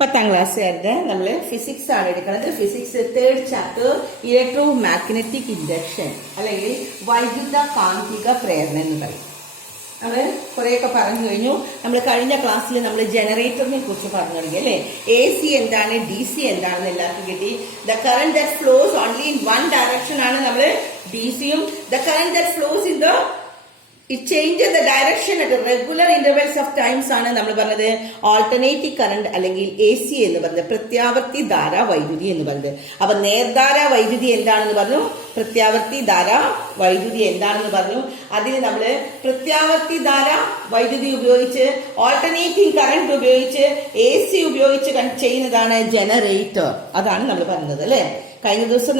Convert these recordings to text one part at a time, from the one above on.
10ാം ക്ലാസ്സുകാരുടെ നമ്മൾ ഫിസിക്സ് ആണ് എടുക്കുന്നത്. Physics 3rd chapter electro magnetic induction അല്ലെങ്കിൽ വൈദ്യുത കാന്തിക പ്രേരണ എന്ന് പറയും. നമ്മൾ കുറേയൊക്കെ പറഞ്ഞു കഴിഞ്ഞു. നമ്മൾ കഴിഞ്ഞ ക്ലാസ്സിൽ നമ്മൾ ജനറേറ്ററിനെ കുറിച്ച് പറഞ്ഞു തുടങ്ങി അല്ലേ. AC എന്താണ്, DC എന്താണെന്ന് എല്ലാവർക്കും കിട്ടി. The current that flows only in one direction ആണ് നമ്മൾ DCയും. The current that flows in the It changes the direction at regular intervals of times ആണ് നമ്മൾ പറഞ്ഞത് ആൾട്ടർനേറ്റീവ് കറണ്ട് അല്ലെങ്കിൽ AC എന്ന് പറഞ്ഞത്. പ്രത്യാവർത്തി ധാര വൈദ്യുതി എന്ന് പറഞ്ഞത്. അപ്പൊ നേർധാര വൈദ്യുതി എന്താണെന്ന് പറഞ്ഞു, പ്രത്യാവർത്തി ധാര വൈദ്യുതി എന്താണെന്ന് പറഞ്ഞു. അതിന് നമ്മൾ പ്രത്യാവർത്തി ധാര വൈദ്യുതി ഉപയോഗിച്ച് ആൾട്ടർനേറ്റീവ് കറണ്ട് ഉപയോഗിച്ച് AC ഉപയോഗിച്ച് ചെയ്യുന്നതാണ് ജനറേറ്റർ. അതാണ് നമ്മൾ പറഞ്ഞത് അല്ലെ. കഴിഞ്ഞ ദിവസം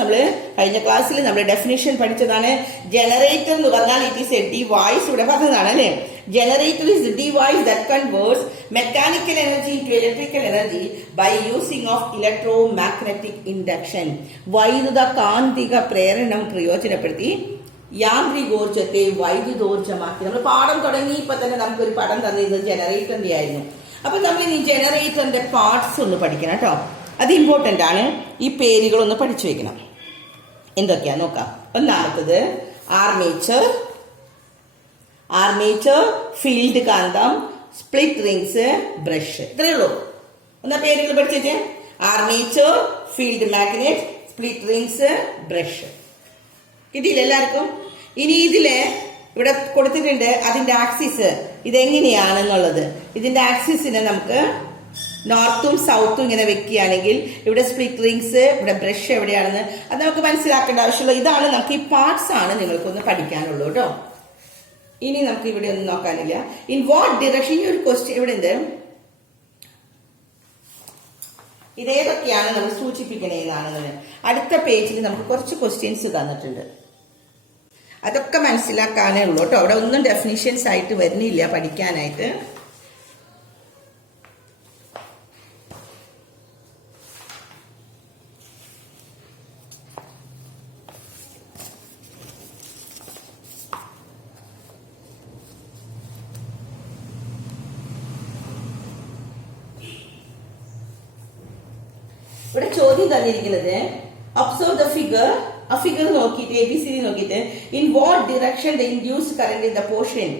കഴിഞ്ഞ ക്ലാസ്സിൽ നമ്മൾ ഡെഫിനിഷൻ പഠിച്ചതാണ്. ജനറേറ്റർ എന്ന് പറഞ്ഞാൽ ഇറ്റ് ഈസ് എ ഡിവൈസ്, ഇവിടെ പറഞ്ഞതാണ് അല്ലെ. Generator is a device that converts mechanical energy to electrical energy by using of electromagnetic induction. വൈദ്യുത കാന്തിക പ്രേരണം പ്രയോജനപ്പെടുത്തി യാന്ത്രികോർജത്തെ വൈദ്യുതോർജമാക്കി. നമ്മൾ പാഠം തുടങ്ങിയപ്പോ തന്നെ നമുക്കൊരു പടം തന്നിരുന്നത് ജനറേറ്ററിന്റെ ആയിരുന്നു. അപ്പൊ നമ്മൾ ഈ ജനറേറ്ററിന്റെ പാർട്സ് ഒന്ന് പഠിക്കണം കേട്ടോ. അത് ഇമ്പോർട്ടന്റ് ആണ്. ഈ പേരുകളൊന്ന് പഠിച്ചു വെക്കണം. എന്തൊക്കെയാ നോക്കാം. ഒന്നാമത്തത് ആർമേച്ചർ, ഫീൽഡ് കാന്തം, സ്പ്ലിറ്റ് റിങ്സ്, ബ്രഷ്. ഇത്രയേ ഉള്ളൂ. ഒന്നാ പേരുകൾ പഠിച്ചേ. Armature, field magnet, split rings, brush. കിട്ടിയില്ല എല്ലാവർക്കും? ഇനി ഇവിടെ കൊടുത്തിട്ടുണ്ട് അതിന്റെ ആക്സിസ് ഇതെങ്ങനെയാണെന്നുള്ളത്. ഇതിന്റെ ആക്സിസിനെ നമുക്ക് നോർത്തും സൗത്തും ഇങ്ങനെ വെക്കുകയാണെങ്കിൽ ഇവിടെ സ്പ്ലിറ്റ് റിങ്സ്, ഇവിടെ ബ്രഷ് എവിടെയാണെന്ന് അത് നമുക്ക് മനസ്സിലാക്കേണ്ട ആവശ്യമുള്ള. ഇതാണ് നമുക്ക് ഈ പാർട്സ് ആണ് നിങ്ങൾക്കൊന്ന് പഠിക്കാനുള്ളൂ കേട്ടോ. ഇനി നമുക്ക് ഇവിടെ ഒന്നും നോക്കാനില്ല. ഇൻ വാട്ട് ഡിറക്ഷൻ, ഈ ഒരു ക്വസ്റ്റ്യൻ ഇവിടെ ഉണ്ട്. ഇതേതൊക്കെയാണ് നമ്മൾ സൂചിപ്പിക്കണേന്നാണെന്ന് അടുത്ത പേജിൽ നമുക്ക് കുറച്ച് ക്വസ്റ്റ്യൻസ് തന്നിട്ടുണ്ട്. അതൊക്കെ മനസ്സിലാക്കാനേ ഉള്ളൂ കേട്ടോ. അവിടെ ഒന്നും ഡെഫിനിഷൻസ് ആയിട്ട് വരുന്നില്ല പഠിക്കാനായിട്ട്. ഇവിടെ ചോദ്യം തന്നിരിക്കുന്നത് ഒബ്സർവ് ദ ഫിഗർ. ആ ഫിഗർ നോക്കിയിട്ട് ABCD നോക്കിയിട്ട് in what direction the induced current in the portion.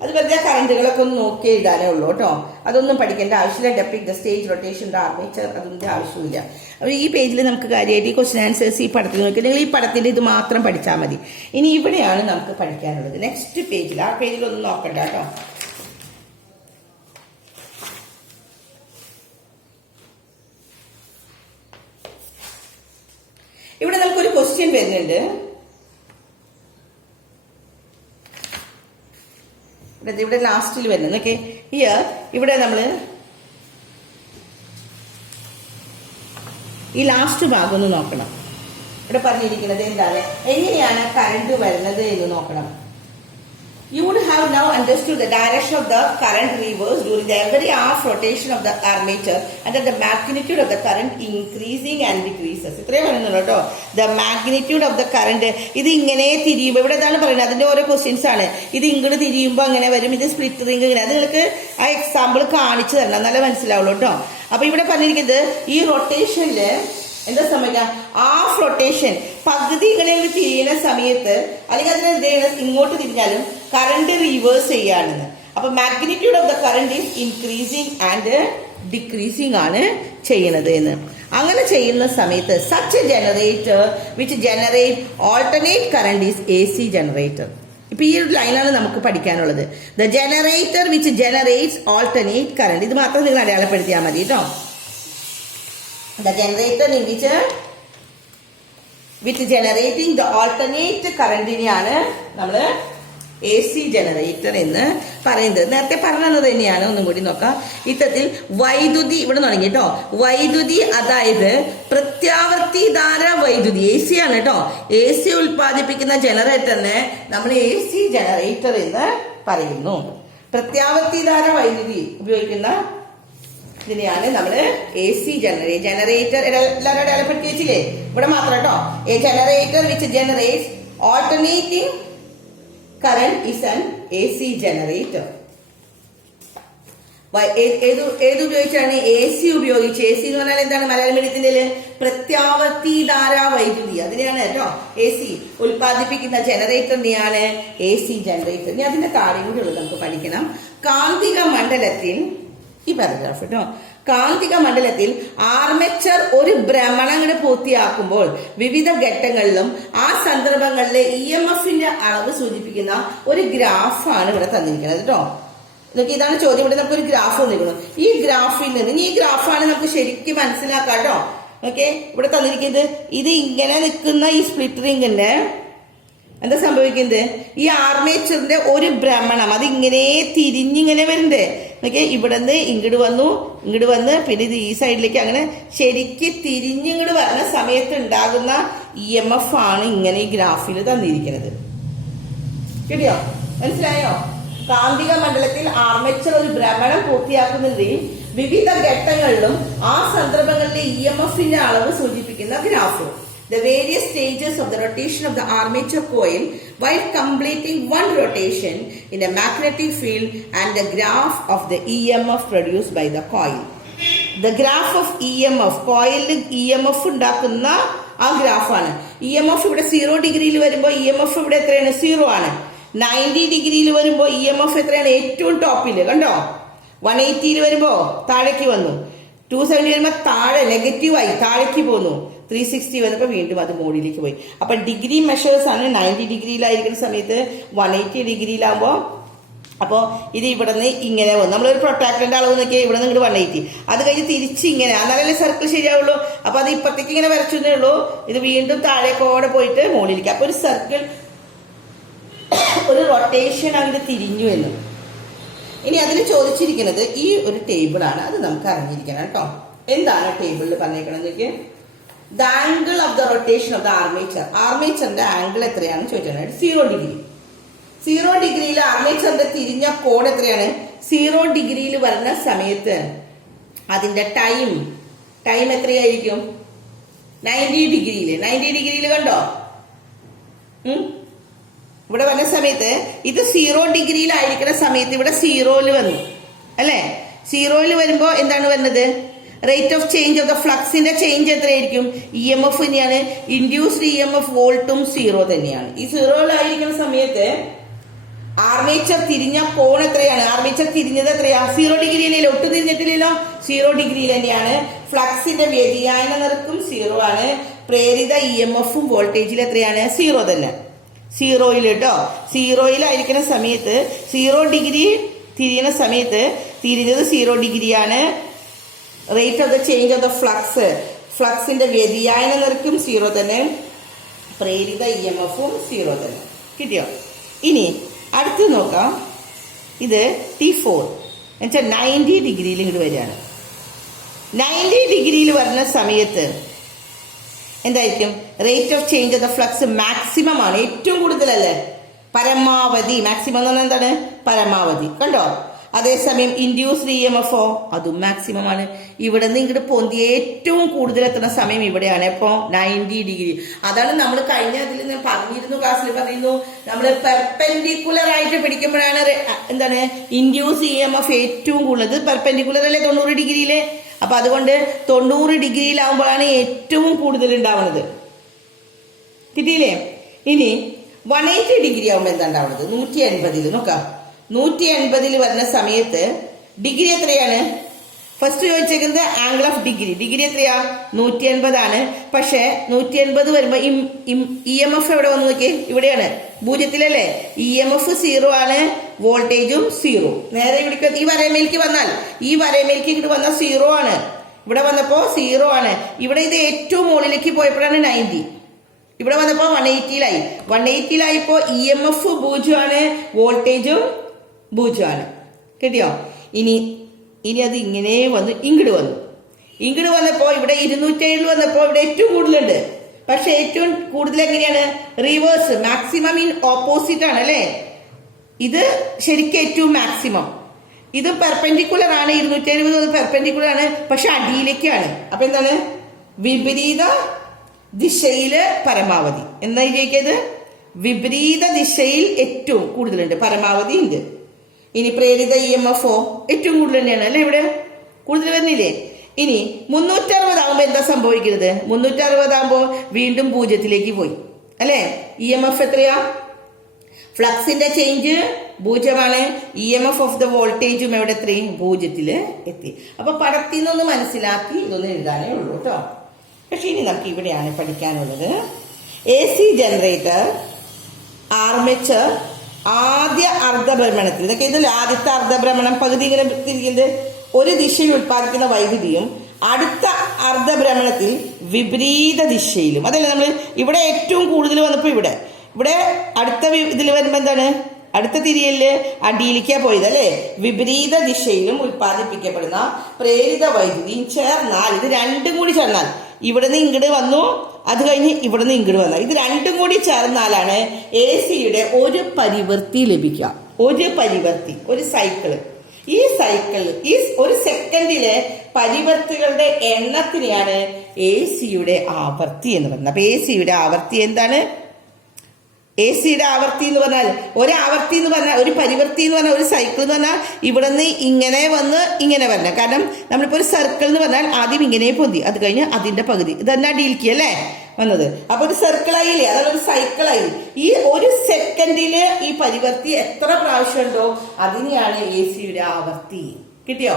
അത് വെറുതെ കറന്റുകളൊക്കെ ഒന്ന് നോക്കി എഴുതാനേ ഉള്ളൂ കേട്ടോ. അതൊന്നും പഠിക്കേണ്ട ആവശ്യമില്ല. Depict the stage rotation the armature, അതിന്റെ ആവശ്യമില്ല. അപ്പോൾ ഈ പേജിൽ നമുക്ക് കാര്യമായിട്ട് ഈ ക്വസ്റ്റ്യൻ ആൻസേഴ്സ് ഈ പടത്തിൽ നോക്കിയിട്ടുണ്ടെങ്കിൽ ഈ പടത്തിന്റെ ഇത് മാത്രം പഠിച്ചാൽ മതി. ഇനി ഇവിടെയാണ് നമുക്ക് പഠിക്കാനുള്ളത്. നെക്സ്റ്റ് പേജിൽ, ആ പേജിലൊന്നും നോക്കണ്ട കേട്ടോ. ഇവിടെ നമുക്കൊരു ക്വസ്റ്റ്യൻ വരുന്നുണ്ട്. ഇവിടെ ലാസ്റ്റിൽ വരുന്നത് ഓക്കെ. ഇവിടെ നമ്മള് ഈ ലാസ്റ്റ് ഭാഗം ഒന്ന് നോക്കണം. ഇവിടെ പറഞ്ഞിരിക്കുന്നത് എന്താണ്, എങ്ങനെയാണ് കറണ്ട് വരുന്നത് എന്ന് നോക്കണം. You would have now understood the direction of the current reverse during the every half rotation of the armature and that the magnitude of the current increasing and decreases. ഇത്രയും പറയുന്നുള്ളൂ കേട്ടോ. The magnitude of the current ഇത് ഇങ്ങനെ തിരിയുമ്പോൾ ഇവിടെ എന്താണ് പറയുന്നത്, അതിന്റെ ഓരോ ക്വസ്റ്റ്യൻസ് ആണ്. ഇത് ഇങ്ങോട്ട് തിരിയുമ്പോൾ അങ്ങനെ വരും, ഇത് സ്പ്ലിറ്റ് റിംഗ് ഇങ്ങനെ. അത് നിങ്ങൾക്ക് ആ എക്സാമ്പിൾ കാണിച്ചു തരണം, നല്ല മനസ്സിലാവുള്ളൂ കേട്ടോ. അപ്പൊ ഇവിടെ പറഞ്ഞിരിക്കുന്നത് ഈ റൊട്ടേഷനില് എന്താ സംഭവിക്കാം, ഹാഫ് റൊട്ടേഷൻ പകുതി ഇങ്ങനെ തിരിയുന്ന സമയത്ത് അല്ലെങ്കിൽ അതിന് ഇങ്ങോട്ട് തിരിഞ്ഞാലും കറണ്ട് റിവേഴ്സ് ചെയ്യാണെന്ന്. അപ്പൊ magnitude of the current is increasing and decreasing ആണ് ചെയ്യണത് എന്ന്. അങ്ങനെ ചെയ്യുന്ന സമയത്ത് such a generator which generate alternate current is AC generator. ഇപ്പൊ ഈ ഒരു ലൈനാണ് നമുക്ക് പഠിക്കാനുള്ളത്. The generator which generates alternate current. ഇത് മാത്രം നിങ്ങൾ അടയാളപ്പെടുത്തിയാൽ മതി കേട്ടോ. The generator in which generating the alternate current-നെയാണ് നമ്മൾ AC ജനറേറ്റർ എന്ന് പറയുന്നത്. നേരത്തെ പറഞ്ഞത് തന്നെയാണ്, ഒന്നും കൂടി നോക്കാം. ഇത്തരത്തിൽ വൈദ്യുതി ഇവിടെ തുടങ്ങി കേട്ടോ. വൈദ്യുതി അതായത് പ്രത്യാവർത്തി ധാര വൈദ്യുതി AC ആണ് കേട്ടോ. AC ഉൽപ്പാദിപ്പിക്കുന്ന ജനറേറ്ററിനെ നമ്മൾ AC ജനറേറ്റർ എന്ന് പറയുന്നു. പ്രത്യാവർത്തി ധാര വൈദ്യുതി ഉപയോഗിക്കുന്ന ഇതിനെയാണ് നമ്മള് AC ജനറേറ്റർ. എല്ലാവരും അടയാളപ്പെടുത്തി വെച്ചില്ലേ? ഇവിടെ മാത്രം കേട്ടോ. A generator which generates alternating current is an AC generator. ഏത് ഉപയോഗിച്ചാണ്? AC ഉപയോഗിച്ച്. AC എന്ന് പറഞ്ഞാൽ എന്താണ് മലയാളം മീഡിയത്തിന്റെ? പ്രത്യാവർത്തി ധാരാ വൈദ്യുതി. അതിനെയാണ് കേട്ടോ AC ഉൽപ്പാദിപ്പിക്കുന്ന ജനറേറ്ററിനെയാണ് AC ജനറേറ്റർ. ഇനി അതിന്റെ കാര്യം കൂടി ഉള്ളത് നമുക്ക് പഠിക്കണം. കാന്തിക മണ്ഡലത്തിൽ, ഈ പാരഗ്രാഫ് കേട്ടോ, കാന്തിക മണ്ഡലത്തിൽ ആർമേച്ചർ ഒരു ഭ്രമണം കൂടെ പൂർത്തിയാക്കുമ്പോൾ വിവിധ ഘട്ടങ്ങളിലും ആ സന്ദർഭങ്ങളിലെ EMFന്റെ അളവ് സൂചിപ്പിക്കുന്ന ഒരു ഗ്രാഫാണ് ഇവിടെ തന്നിരിക്കുന്നത് കേട്ടോ. ഇതൊക്കെ ഇതാണ് ചോദ്യം. ഇവിടെ നമുക്ക് ഒരു ഗ്രാഫ് തന്നിരിക്കുന്നു. ഈ ഗ്രാഫിൽ നിന്ന്, ഈ ഗ്രാഫാണ് നമുക്ക് ശരിക്കും മനസ്സിലാക്കാം കേട്ടോ. ഓക്കെ, ഇവിടെ തന്നിരിക്കുന്നത് ഇത് ഇങ്ങനെ നിൽക്കുന്ന ഈ സ്പ്ലിറ്റ് റിങ്ങിന്റെ എന്താ സംഭവിക്കുന്നത്? ഈ ആർമേച്ചറിന്റെ ഒരു ഭ്രമണം അത് ഇങ്ങനെ തിരിഞ്ഞിങ്ങനെ വരുന്നുണ്ട്. ഓക്കെ, ഇവിടെ നിന്ന് ഇങ്ങോട്ട് വന്ന് പിന്നെ ഇത് ഈ സൈഡിലേക്ക് അങ്ങനെ ശരിക്ക് തിരിഞ്ഞിങ്ങോട്ട് വരുന്ന സമയത്ത് ഉണ്ടാകുന്ന EMF ആണ് ഇങ്ങനെ ഈ ഗ്രാഫിൽ തന്നിരിക്കുന്നത്. കിട്ടിയോ? മനസ്സിലായോ? കാന്തിക മണ്ഡലത്തിൽ ആർമേച്ചർ ഒരു ഭ്രമണം പൂർത്തിയാക്കുന്നതിൽ വിവിധ ഘട്ടങ്ങളിലും ആ സന്ദർഭങ്ങളിലെ EMFന്റെ അളവ് സൂചിപ്പിക്കുന്ന graph. The various stages of the rotation of the armature coil while completing one rotation in a magnetic field and the graph of the EMF produced by the coil. The graph of EMF, coil EMF ഉണ്ടാക്കുന്ന ആ ഗ്രാഫാണ്. EMF ഇവിടെ 0 ഡിഗ്രിയിൽ വരുമ്പോൾ EMF ഇവിടെ എത്രയാണ്? 0 ആണ്. 90 ഡിഗ്രിയിൽ വരുമ്പോൾ EMF എത്രയാണ്? ഏറ്റവും ടോപ്പിൽ കണ്ടോ. 180 വരുമ്പോ താഴേക്ക് വന്നു. 270 വരുമ്പോ താഴെ നെഗറ്റീവായി താഴേക്ക് പോന്നു. 360 വന്നപ്പോ വീണ്ടും അത് മോഡിലേക്ക് പോയി. അപ്പൊ ഡിഗ്രി മെഷേഴ്സ് ആണ്. 90 ഡിഗ്രിയിലായിരിക്കുന്ന സമയത്ത് 180 ഡിഗ്രിയിലാകുമ്പോ അപ്പോ ഇത് ഇവിടെ നിന്ന് ഇങ്ങനെ വന്നു. നമ്മളൊരു പ്രൊട്ടാക്ടറിന്റെ അളവ് നോക്കിയാൽ ഇവിടെ നിന്ന് ഇങ്ങോട്ട് 180, അത് കഴിഞ്ഞ് തിരിച്ച് ഇങ്ങനെ, എന്നാലല്ലേ സർക്കിൾ ശരിയാവുള്ളൂ. അപ്പൊ അത് ഇപ്പത്തേക്ക് ഇങ്ങനെ വരച്ചേ ഉള്ളൂ. ഇത് വീണ്ടും താഴേക്കോടെ പോയിട്ട് മുകളിലേക്ക്. അപ്പൊ ഒരു സർക്കിൾ, ഒരു റൊട്ടേഷൻ അങ്ങോട്ട് തിരിഞ്ഞു എന്ന്. ഇനി അതിൽ ചോദിച്ചിരിക്കുന്നത് ഈ ഒരു ടേബിൾ ആണ്. അത് നമുക്ക് അറിഞ്ഞിരിക്കണം കേട്ടോ. എന്താണ് ടേബിളിൽ പറഞ്ഞേക്കണമെന്നൊക്കെ? The angle of the rotation of the armature. ആർമേച്ചറിന്റെ ആംഗിൾ എത്രയാണ് ചോദിച്ചാൽ 0 ഡിഗ്രി. 0 ഡിഗ്രിയിൽ ആർമേച്ചറിന്റെ തിരിഞ്ഞ കോൺ എത്രയാണ്? 0 ഡിഗ്രിയിൽ വരുന്ന സമയത്ത് അതിന്റെ ടൈം എത്രയായിരിക്കും? 90 ഡിഗ്രിയിൽ. 90 ഡിഗ്രിയിൽ കണ്ടോ ഇവിടെ വരുന്ന സമയത്ത് ഇത് 0 ഡിഗ്രിയിലായിരിക്കുന്ന സമയത്ത് ഇവിടെ 0യിൽ വന്നു അല്ലെ. 0യിൽ വരുമ്പോ എന്താണ് വരുന്നത്? Rate of change of the ഫ്ലക്സിന്റെ ചേഞ്ച് എത്രയായിരിക്കും? EMF തന്നെയാണ്. ഇൻഡ്യൂസ്ഡ് EMF വോൾട്ടും 0 തന്നെയാണ്. ഈ 0യിലായിരിക്കുന്ന സമയത്ത് ആർമേച്ചർ തിരിഞ്ഞ കോൺ എത്രയാണ്? ആർമേച്ചർ തിരിഞ്ഞത് എത്രയാ? 0 ഡിഗ്രിയിലല്ലോ, ഒട്ടും തിരിഞ്ഞിട്ടില്ലല്ലോ. 0 ഡിഗ്രിയിൽ തന്നെയാണ്. ഫ്ലക്സിന്റെ വ്യതിയാന നിരക്കും 0 ആണ്. പ്രേരിത EMFും വോൾട്ടേജിൽ എത്രയാണ്? 0 തന്നെ. 0യിൽ കേട്ടോ. 0യിലായിരിക്കുന്ന സമയത്ത് 0 ഡിഗ്രി തിരിയുന്ന സമയത്ത് തിരിഞ്ഞത് 0 ഡിഗ്രിയാണ്. Rate of the change of the ഫ്ലക്സിന്റെ വ്യതിയാന നിരക്കും 0 തന്നെ. പ്രേരിത EMFും 0 തന്നെ. കിട്ടിയോ? ഇനി അടുത്ത് നോക്കാം. ഇത് T4 എന്നുവെച്ചാൽ 90 ഡിഗ്രിയിൽ ഇങ്ങോട്ട് വരികയാണ്. 90 ഡിഗ്രിയിൽ വരുന്ന സമയത്ത് എന്തായിരിക്കും? Rate of change of the flux maximum ആണ്. ഏറ്റവും കൂടുതലല്ലേ? പരമാവധി. മാക്സിമം എന്ന് പറഞ്ഞാൽ എന്താണ്? പരമാവധി. കണ്ടോ? അതേസമയം ഇൻഡ്യൂസ്ഡ് EMFോ അതും മാക്സിമം ആണ്. ഇവിടെ നിന്ന് ഇങ്ങോട്ട് പൊന്തി ഏറ്റവും കൂടുതൽ എത്തുന്ന സമയം ഇവിടെയാണ്. ഇപ്പോ 90 ഡിഗ്രി. അതാണ് നമ്മൾ കഴിഞ്ഞ അതിൽ പറഞ്ഞിരുന്നു, ക്ലാസ്സിൽ പറയുന്നു, നമ്മൾ പെർപെൻഡിക്കുലർ ആയിട്ട് പിടിക്കുമ്പോഴാണ് എന്താണ് ഇൻഡ്യൂസ് EMF ഏറ്റവും കൂടുതൽ. പെർപെൻഡിക്കുലർ അല്ലേ 90 ഡിഗ്രിയില്. അപ്പൊ അതുകൊണ്ട് 90 ഡിഗ്രിയിലാവുമ്പോഴാണ് ഏറ്റവും കൂടുതൽ ഉണ്ടാവുന്നത്. കിട്ടിയില്ലേ? ഇനി 180 ഡിഗ്രി ആവുമ്പോൾ എന്താ ഉണ്ടാവുന്നത്? 180 നോക്കാം. 180 വരുന്ന സമയത്ത് ഡിഗ്രി എത്രയാണ്? ഫസ്റ്റ് ചോദിച്ചേക്കുന്നത് ആംഗിൾ ഓഫ് ഡിഗ്രി. ഡിഗ്രി എത്രയാ? 180 ആണ്. പക്ഷെ 180 വരുമ്പോ EMF എവിടെ വന്നു നോക്കിയേ? ഇവിടെയാണ്, പൂജ്യത്തിലല്ലേ. EMF 0 ആണ്, വോൾട്ടേജും 0. നേരെ ഇവിടെ ഈ വരമേലേക്ക് വന്നാൽ, ഈ വരമേലേക്ക് ഇങ്ങോട്ട് വന്നാൽ 0 ആണ്. ഇവിടെ വന്നപ്പോ 0 ആണ്. ഇവിടെ ഇത് ഏറ്റവും മുകളിലേക്ക് പോയപ്പോഴാണ് 90. ഇവിടെ വന്നപ്പോ 180ലായി. 180ലായപ്പോ EMF 0 ആണ്, വോൾട്ടേജും 0 ആണ്. കിട്ടിയോ? ഇനി അത് ഇങ്ങനെ വന്നു ഇങ്ങോട്ട് വന്നപ്പോ ഇവിടെ 207 വന്നപ്പോ ഇവിടെ ഏറ്റവും കൂടുതലുണ്ട്. പക്ഷെ ഏറ്റവും കൂടുതൽ എങ്ങനെയാണ്? റിവേഴ്സ്. മാക്സിമം ഇൻ ഓപ്പോസിറ്റ് ആണ് അല്ലെ. ഇത് ശരിക്കും ഏറ്റവും മാക്സിമം. ഇത് പെർപെൻഡിക്കുലർ ആണ്. 270 പെർപെൻഡിക്കുലർ ആണ്, പക്ഷെ അടിയിലേക്കാണ്. അപ്പൊ എന്താണ്? വിപരീത ദിശയില് പരമാവധി. എന്താ ചോദിക്കുന്നത്? വിപരീത ദിശയിൽ ഏറ്റവും കൂടുതലുണ്ട്, പരമാവധി ഉണ്ട്. ഇനി പ്രേരിത EMF ഏറ്റവും കൂടുതൽ തന്നെയാണ് അല്ലെ, ഇവിടെ കൂടുതൽ വരുന്നില്ലേ. ഇനി 360 ആകുമ്പോ എന്താ സംഭവിക്കുന്നത്? 360 ആകുമ്പോ വീണ്ടും 0 പോയി അല്ലെ. EMF എത്രയാ? ഫ്ലക്സിന്റെ ചേഞ്ച് 0ആണ്. EMF ഓഫ് ദ വോൾട്ടേജും എവിടെ എത്രയും 0 എത്തി. അപ്പൊ പടത്തിൽ നിന്നൊന്ന് മനസ്സിലാക്കി ഇതൊന്നും എഴുതാനേ ഉള്ളൂ കേട്ടോ. പക്ഷെ ഇനി നമുക്ക് ഇവിടെയാണ് പഠിക്കാനുള്ളത്. AC ജനറേറ്റർ, ആർമേച്ചർ, ആദ്യ അർദ്ധഭ്രമണത്തിൽ, ഇതൊക്കെ ഇതിൽ ആദ്യത്തെ അർദ്ധഭ്രമണം പകുതി ഇങ്ങനെ തിരിക്കുന്നത് ഒരു ദിശയിൽ ഉത്പാദിക്കുന്ന വൈദ്യുതിയും അടുത്ത അർദ്ധഭ്രമണത്തിൽ വിപരീത ദിശയിലും. അതല്ലേ നമ്മൾ ഇവിടെ ഏറ്റവും കൂടുതൽ വന്നപ്പോ ഇവിടെ അടുത്ത ഇതിൽ വരുമ്പോ എന്താണ്? അടുത്ത തിരിയല് അടിയിലേക്കാ പോയത് അല്ലെ. വിപരീത ദിശയിലും ഉത്പാദിപ്പിക്കപ്പെടുന്ന പ്രേരിത വൈദ്യുതിയും ചേർന്നാൽ, ഇത് രണ്ടും കൂടി ചേർന്നാൽ, ഇവിടുന്ന് ഇങ്ങോട്ട് വന്നു, അത് കഴിഞ്ഞ് ഇവിടുന്ന് ഇങ്ങോട്ട് വന്നാൽ, ഇത് രണ്ടും കൂടി ചേർന്നാലാണ് AC-യുടെ ഒരു പരിവൃത്തി ലഭിക്കുക. ഒരു പരിവൃത്തി, ഒരു സൈക്കിള്. ഈ സൈക്കിൾ, ഈ ഒരു സെക്കൻഡിലെ പരിവർത്തികളുടെ എണ്ണത്തിനെയാണ് AC-യുടെ ആവർത്തി എന്ന് പറയുന്നത്. അപ്പൊ AC-യുടെ ആവർത്തി എന്താണ്? AC-യുടെ ആവർത്തി എന്ന് പറഞ്ഞാൽ, ഒരാവർത്തി എന്ന് പറഞ്ഞാൽ, ഒരു പരിവർത്തി എന്ന് പറഞ്ഞാൽ, ഒരു സൈക്കിൾ എന്ന് പറഞ്ഞാൽ ഇവിടെ നിന്ന് ഇങ്ങനെ വന്ന് ഇങ്ങനെ വരണം. കാരണം നമ്മളിപ്പോ ഒരു സർക്കിൾ എന്ന് പറഞ്ഞാൽ ആദ്യം ഇങ്ങനെ പൊന്തി, അത് കഴിഞ്ഞ് അതിന്റെ പകുതി, ഇതെന്നാ ഡീൽക്കി അല്ലേ വന്നത്. അപ്പൊ ഒരു സർക്കിൾ ആയില്ലേ, അതാണ് ഒരു സൈക്കിളായി. ഈ ഒരു സെക്കൻഡില് ഈ പരിവർത്തി എത്ര പ്രാവശ്യം ഉണ്ടോ അതിനെയാണ് AC-യുടെ ആവർത്തി. കിട്ടിയോ?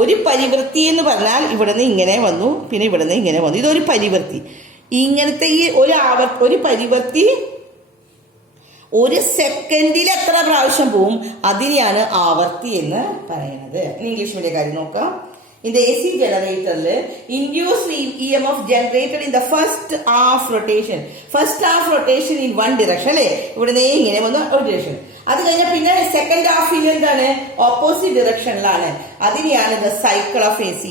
ഒരു പരിവൃത്തി എന്ന് പറഞ്ഞാൽ ഇവിടെ നിന്ന് ഇങ്ങനെ വന്നു, പിന്നെ ഇവിടെ നിന്ന് ഇങ്ങനെ വന്നു, ഇതൊരു പരിവൃത്തി. ഇങ്ങനത്തെ ഈ ഒരു പരിവർത്തി ഒരു സെക്കൻഡിൽ എത്ര പ്രാവശ്യം പോവും അതിനെയാണ് ആവർത്തി എന്ന് പറയുന്നത്. ഇംഗ്ലീഷ് മീഡിയം കാര്യം നോക്കാം. In the AC generator, induced EMF generated in the first half rotation. First half rotation in one direction അല്ലേ, ഇവിടെ നിന്ന് ഇങ്ങനെ വന്ന് ഒരു ഡിറക്ഷൻ. അത് കഴിഞ്ഞാൽ പിന്നെ സെക്കൻഡ് ഹാഫിൽ എന്താണ്? ഓപ്പോസിറ്റ് ഡിറക്ഷനിലാണ്. അതിനെയാണ് ദ സൈക്കിൾ ഓഫ് AC.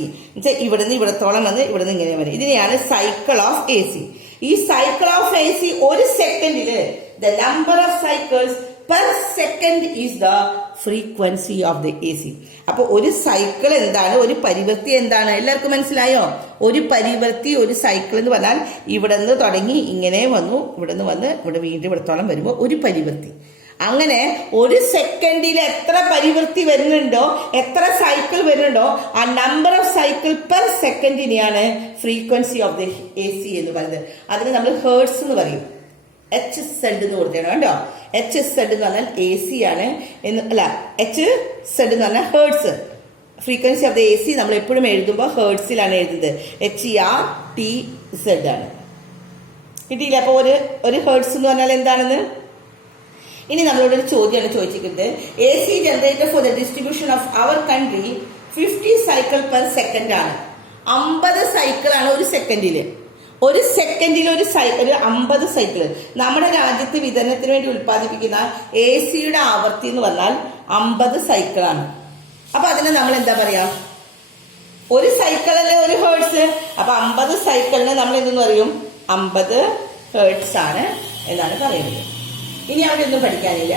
ഇവിടെ നിന്ന് ഇവിടത്തോളം വന്ന് ഇവിടെ നിന്ന് ഇങ്ങനെ വരും. ഇതിനെയാണ് സൈക്കിൾ ഓഫ് AC. ഈ സൈക്കിൾ ഓഫ് AC ഒരു സെക്കൻഡില് the number of cycles per second is the frequency of the AC. അപ്പൊ ഒരു സൈക്കിൾ എന്താണ്, ഒരു പരിവർത്തി എന്താണ്, എല്ലാവർക്കും മനസ്സിലായോ? ഒരു പരിവർത്തി, ഒരു സൈക്കിൾ എന്ന് പറഞ്ഞാൽ ഇവിടെ നിന്ന് തുടങ്ങി ഇങ്ങനെ വന്നു, ഇവിടെ നിന്ന് വന്ന് ഇവിടെ വീണ്ടും ഇവിടത്തോളം വരുമ്പോൾ ഒരു പരിവർത്തി. അങ്ങനെ ഒരു സെക്കൻഡിൽ എത്ര പരിവർത്തി വരുന്നുണ്ടോ, എത്ര സൈക്കിൾ വരുന്നുണ്ടോ, ആ നമ്പർ ഓഫ് സൈക്കിൾ പെർ സെക്കൻഡിനെയാണ് ഫ്രീക്വൻസി ഓഫ് ദ AC എന്ന് പറയുന്നത്. അതിന് നമ്മൾ ഹേർട്സ് എന്ന് പറയും. HZ എന്ന് കൊടുത്തേണം കേട്ടോ. HZ എന്ന് പറഞ്ഞാൽ AC ആണ്, അല്ല HZ എന്ന് പറഞ്ഞാൽ hertz. Frequency of the AC നമ്മൾ എപ്പോഴും എഴുതുമ്പോൾ ഹേർട്സിലാണ് എഴുതുന്നത്. HERTZ ആണ്. കിട്ടിയില്ല? അപ്പൊ ഒരു ഹേർട്സ് എന്ന് പറഞ്ഞാൽ എന്താണെന്ന്. ഇനി നമ്മളോട് ഒരു ചോദ്യമാണ് ചോദിച്ചിരിക്കുന്നത്. AC generator for the distribution of our country 50 cycle per second ആണ്. 50 സൈക്കിൾ ആണ് ഒരു സെക്കൻഡില്. ഒരു സെക്കൻഡിൽ ഒരു 50 സൈക്കിൾ. നമ്മുടെ രാജ്യത്ത് വിതരണത്തിന് വേണ്ടി ഉത്പാദിപ്പിക്കുന്ന AC-യുടെ ആവർത്തി എന്ന് പറഞ്ഞാൽ 50 സൈക്കിളാണ്. അപ്പൊ അതിന് നമ്മൾ എന്താ പറയാ? ഒരു സൈക്കിൾ അല്ലേ ഒരു ഹേർട്സ്. അപ്പൊ 50 സൈക്കിളിന് നമ്മൾ എന്തെന്ന് പറയും? 50 ഹേർട്സ് ആണ് എന്നാണ് പറയുന്നത്. ഇനി അവിടെ ഒന്നും പഠിക്കാനില്ല.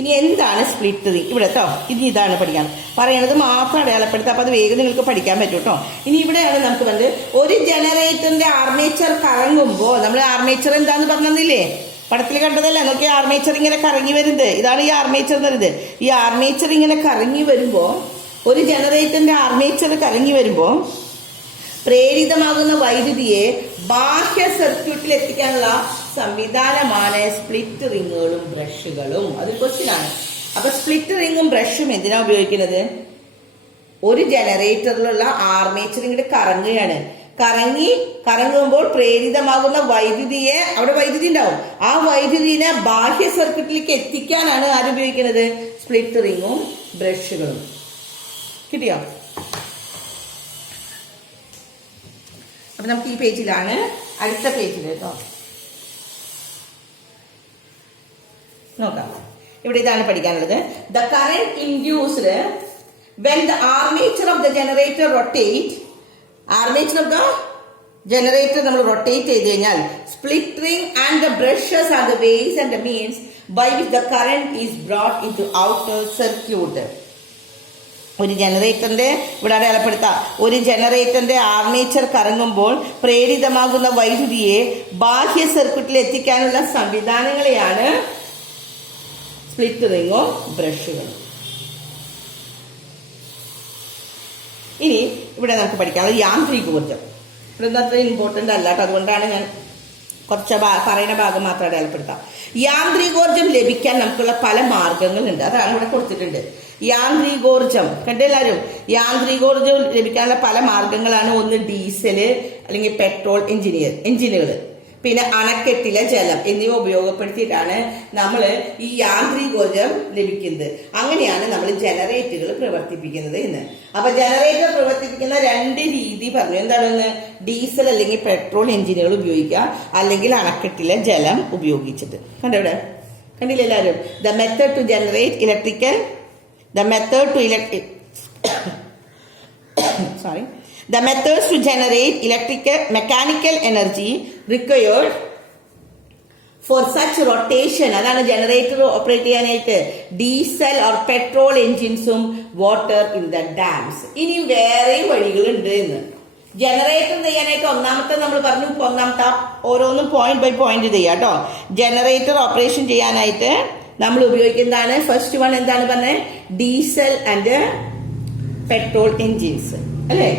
ഇനി എന്താണ് സ്പ്ലിറ്റ് റിംഗ്? ഇവിടെ കേട്ടോ, ഇനി ഇതാണ് പഠിക്കാൻ പറയണത്, മാത്രം അടയാളപ്പെടുത്തുക. അപ്പൊ അത് വേഗം നിങ്ങൾക്ക് പഠിക്കാൻ പറ്റും കേട്ടോ. ഇനി ഇവിടെയാണ് നമുക്ക് വന്നത്, ഒരു ജനറേറ്ററിന്റെ ആർമേച്ചർ കറങ്ങുമ്പോ, നമ്മൾ ആർമേച്ചർ എന്താന്ന് പറഞ്ഞില്ലേ, പടത്തിൽ കണ്ടതല്ല. നോക്കി, ആർമേച്ചർ ഇങ്ങനെ കറങ്ങി വരുന്നത്, ഇതാണ് ഈ ആർമേച്ചർ എന്ന് പറയുന്നത്. ഈ ആർമേച്ചർ ഇങ്ങനെ കറങ്ങി വരുമ്പോ, ഒരു ജനറേറ്ററിന്റെ ആർമേച്ചർ കറങ്ങി വരുമ്പോ പ്രേരിതമാകുന്ന വൈദ്യുതിയെ ബാഹ്യ സർക്യൂട്ടിൽ എത്തിക്കാനുള്ള സംവിധാനമാണ് സ്പ്ലിറ്റ് റിങ്ങുകളും ബ്രഷുകളും. അതൊരു ക്വസ്റ്റ്യനാണ്. അപ്പൊ സ്പ്ലിറ്റ് റിങ്ങും ബ്രഷും എന്തിനാ ഉപയോഗിക്കുന്നത്? ഒരു ജനറേറ്ററിലുള്ള ആർമേച്ചർ ഇങ്ങോട്ട് കറങ്ങുകയാണ്. കറങ്ങുമ്പോൾ പ്രേരിതമാകുന്ന വൈദ്യുതിയെ, അവിടെ വൈദ്യുതി ഉണ്ടാവും, ആ വൈദ്യുതിനെ ബാഹ്യ സർക്യൂട്ടിലേക്ക് എത്തിക്കാനാണ് ആരുപയോഗിക്കുന്നത്? സ്പ്ലിറ്റ് റിങ്ങും ബ്രഷുകളും. കിട്ടിയോ? അപ്പൊ നമുക്ക് ഈ പേജിലാണ്, അടുത്ത പേജിൽ കേട്ടോ നോക്കാം. ഇവിടെ ഇതാണ് പഠിക്കാനുള്ളത്. The current induced when the armature of the generator rotate. Armature of the generator നമ്മൾ റൊട്ടേറ്റ് ചെയ്ത് കഴിഞ്ഞാൽ split ring and the brushes are the ways and the means by which the current is brought into outer circuit. ഒരു ജനറേറ്ററിന്റെ ഇവിടെ അടയാളപ്പെടുത്താം. ഒരു ജനറേറ്ററിന്റെ armature കറങ്ങുമ്പോൾ പ്രേരിതമാകുന്ന വൈദ്യുതിയെ ബാഹ്യ സർക്യൂട്ടിൽ എത്തിക്കാനുള്ള സംവിധാനങ്ങളെയാണ് സ്പ്ലിറ്റ് റിങ്ങോ ബ്രഷുകൾ. ഇനി ഇവിടെ നമുക്ക് പഠിക്കാനുള്ളത് യാന്ത്രികോർജം. ഇവിടെ അത്ര ഇമ്പോർട്ടന്റ് അല്ല കേട്ടോ, അതുകൊണ്ടാണ് ഞാൻ കുറച്ച് പറയുന്ന ഭാഗം മാത്രം അടയാളപ്പെടുത്താം. യാന്ത്രികോർജം ലഭിക്കാൻ നമുക്കുള്ള പല മാർഗങ്ങളുണ്ട്, അതാണ് ഇവിടെ കൊടുത്തിട്ടുണ്ട്. യാന്ത്രികോർജം കണ്ടെല്ലാരും, യാന്ത്രികോർജം ലഭിക്കാനുള്ള പല മാർഗങ്ങളാണ്. ഒന്ന് ഡീസല് അല്ലെങ്കിൽ പെട്രോൾ എഞ്ചിനുകൾ, പിന്നെ അണക്കെട്ടിലെ ജലം എന്നിവ ഉപയോഗപ്പെടുത്തിയിട്ടാണ് നമ്മൾ ഈ യാന്ത്രികോർജം ലഭിക്കുന്നത്. അങ്ങനെയാണ് നമ്മൾ ജനറേറ്ററുകൾ പ്രവർത്തിപ്പിക്കുന്നത് എന്ന്. അപ്പൊ ജനറേറ്റർ പ്രവർത്തിപ്പിക്കുന്ന 2 രീതി പറഞ്ഞു. എന്താണെന്ന്? ഡീസൽ അല്ലെങ്കിൽ പെട്രോൾ എഞ്ചിനുകൾ ഉപയോഗിക്കുക, അല്ലെങ്കിൽ അണക്കെട്ടിലെ ജലം ഉപയോഗിച്ചിട്ട്. കണ്ടോ ഇവിടെ? കണ്ടില്ല എല്ലാവരും? The method to generate electrical The methods to generate mechanical energy required for such rotation, അതാണ് ജനറേറ്റർ ഓപ്പറേറ്റ് ചെയ്യാനായിട്ട് ഡീസൽ ഓർ പെട്രോൾ എഞ്ചിൻസും വാട്ടർ ഇൻ ദ ഡാംസ്. ഇനിയും വേറെയും വഴികളുണ്ട് എന്ന്. ജനറേറ്റർ ചെയ്യാനായിട്ട് ഒന്നാമത്തെ നമ്മൾ പറഞ്ഞു, ഒന്നാമത്തെ ഓരോന്നും പോയിന്റ് ബൈ പോയിന്റ് ചെയ്യാം കേട്ടോ. ജനറേറ്റർ ഓപ്പറേഷൻ ചെയ്യാനായിട്ട് നമ്മൾ ഉപയോഗിക്കുന്നതാണ് ഫസ്റ്റ് വൺ. എന്താണ് പറഞ്ഞത്? ഡീസൽ ആൻഡ് പെട്രോൾ എഞ്ചിൻസ് അല്ലേ?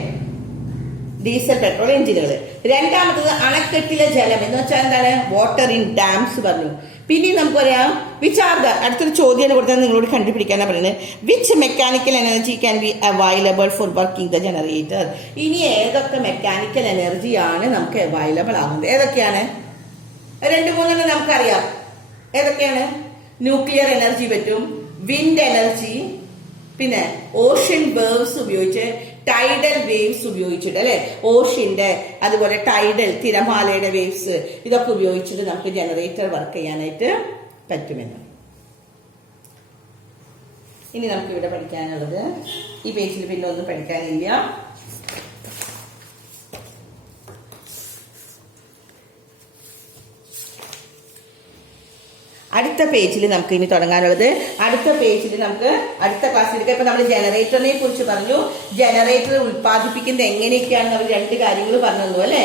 ഡീസൽ പെട്രോൾ എഞ്ചിനുകൾ. രണ്ടാമത്തത് അണക്കെട്ടിലെ ജലം എന്ന് വെച്ചാൽ എന്താണ്? വാട്ടർ ഇൻ ഡാംസ് പറഞ്ഞു. പിന്നെ നമുക്ക് പറയാം വിച്ച് ആർ ദ, അടുത്തൊരു ചോദ്യം കൊടുത്താൽ നിങ്ങളോട് കണ്ടുപിടിക്കാനാണ് പറയുന്നത്. Which mechanical energy can be available for working the generator? ഇനി ഏതൊക്കെ മെക്കാനിക്കൽ എനർജിയാണ് നമുക്ക് അവൈലബിൾ ആകുന്നത്? ഏതൊക്കെയാണ്? 2-3 നമുക്കറിയാം. ഏതൊക്കെയാണ്? ന്യൂക്ലിയർ എനർജി പറ്റും, വിൻഡ് എനർജി, പിന്നെ ഓഷ്യൻ വേവ്സ് ഉപയോഗിച്ച്, ടൈഡൽ വേവ്സ് ഉപയോഗിച്ചിട്ട് അല്ലെ, ഓഷ്യന്റെ അതുപോലെ ടൈഡൽ തിരമാലയുടെ വേവ്സ്, ഇതൊക്കെ ഉപയോഗിച്ചിട്ട് നമുക്ക് ജനറേറ്റർ വർക്ക് ചെയ്യാനായിട്ട് പറ്റുമെന്ന്. ഇനി നമുക്ക് ഇവിടെ പഠിക്കാനുള്ളത്, ഈ പേജിൽ പിന്നെ ഒന്നും പഠിക്കാനില്ല. അടുത്ത പേജിൽ നമുക്ക് ഇനി തുടങ്ങാനുള്ളത്, അടുത്ത പേജിൽ നമുക്ക് അടുത്ത ക്ലാസ്സിൽ എടുക്കാം. ഇപ്പൊ നമ്മൾ ജനറേറ്ററിനെ കുറിച്ച് പറഞ്ഞു. ജനറേറ്റർ ഉത്പാദിപ്പിക്കുന്നത് എങ്ങനെയൊക്കെയാണെന്ന് അവർ 2 കാര്യങ്ങൾ പറഞ്ഞു അല്ലെ.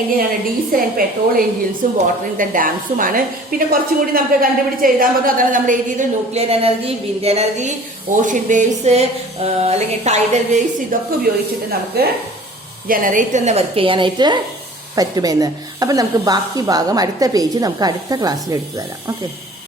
എങ്ങനെയാണ്? ഡീസൽ ആൻഡ് പെട്രോൾ എഞ്ചിൻസും വാട്ടർ ഇൻ ദ ഡാംസുമാണ്. പിന്നെ കുറച്ചും കൂടി നമുക്ക് കണ്ടുപിടിച്ച് എഴുതാൻ പറ്റും. അതാണ് നമ്മൾ എഴുതിയത്. Nuclear energy, wind energy, ocean waves അല്ലെങ്കിൽ ടൈഡൽ വേവ്സ്, ഇതൊക്കെ ഉപയോഗിച്ചിട്ട് നമുക്ക് ജനറേറ്ററിനെ വർക്ക് ചെയ്യാനായിട്ട് പറ്റുമെന്ന്. അപ്പം നമുക്ക് ബാക്കി ഭാഗം അടുത്ത പേജ് നമുക്ക് അടുത്ത ക്ലാസ്സിൽ എടുത്തു തരാം. ഓക്കെ.